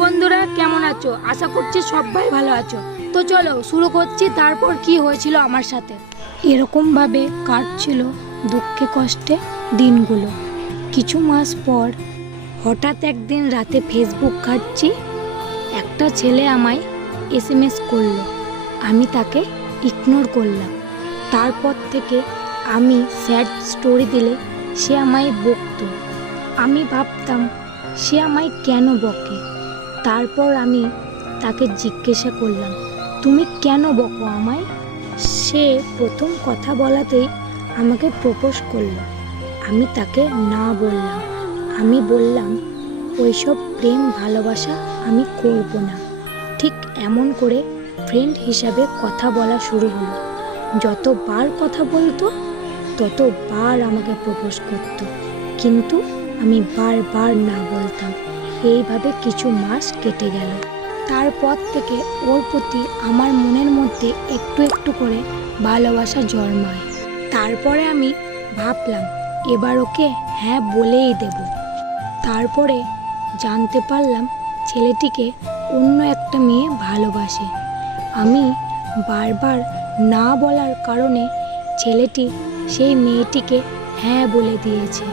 বন্ধুরা কেমন আছো? আশা করছি সবাই ভালো আছো। তো চলো শুরু করছি তারপর কি হয়েছিল আমার সাথে। এরকমভাবে কাটছিল দুঃখে কষ্টে দিনগুলো। কিছু মাস পর হঠাৎ একদিন রাতে ফেসবুক ঘাঁটছি, একটা ছেলে আমায় SMS করলো। আমি তাকে ইগনোর করলাম। তারপর থেকে আমি স্যাড স্টোরি দিলে সে আমায় বকতো। আমি ভাবতাম সে আমায় কেন বকে। তারপর আমি তাকে জিজ্ঞাসা করলাম, তুমি কেন বকো আমায়? সে প্রথম কথা বলাতেই আমাকে প্রপোজ করলো। আমি তাকে না বললাম। আমি বললাম ওইসব প্রেম ভালোবাসা আমি করব না। ঠিক এমন করে ফ্রেন্ড হিসাবে কথা বলা শুরু হলো। যতবার কথা বলতো ততবার আমাকে প্রপোজ করতো, কিন্তু আমি বারবার না বলতাম। এইভাবে কিছু মাস কেটে গেল। তারপর থেকে ওর প্রতি আমার মনের মধ্যে একটু একটু করে ভালোবাসা জন্মায়। তারপরে আমি ভাবলাম এবার ওকে হ্যাঁ বলেই দেব। তারপরে জানতে পারলাম ছেলেটিকে অন্য একটা মেয়ে ভালোবাসে। আমি বারবার না বলার কারণে ছেলেটি সেই মেয়েটিকে হ্যাঁ বলে দিয়েছে।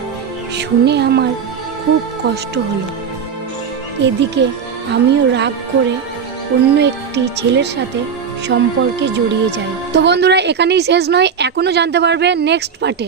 শুনে আমার খুব কষ্ট হলো। এদিকে আমিও রাগ করে অন্য একটি ছেলের সাথে সম্পর্কে জড়িয়ে যাই। তো বন্ধুরা এখানেই শেষ নয়, এখনও জানতে পারবে নেক্সট পার্টে।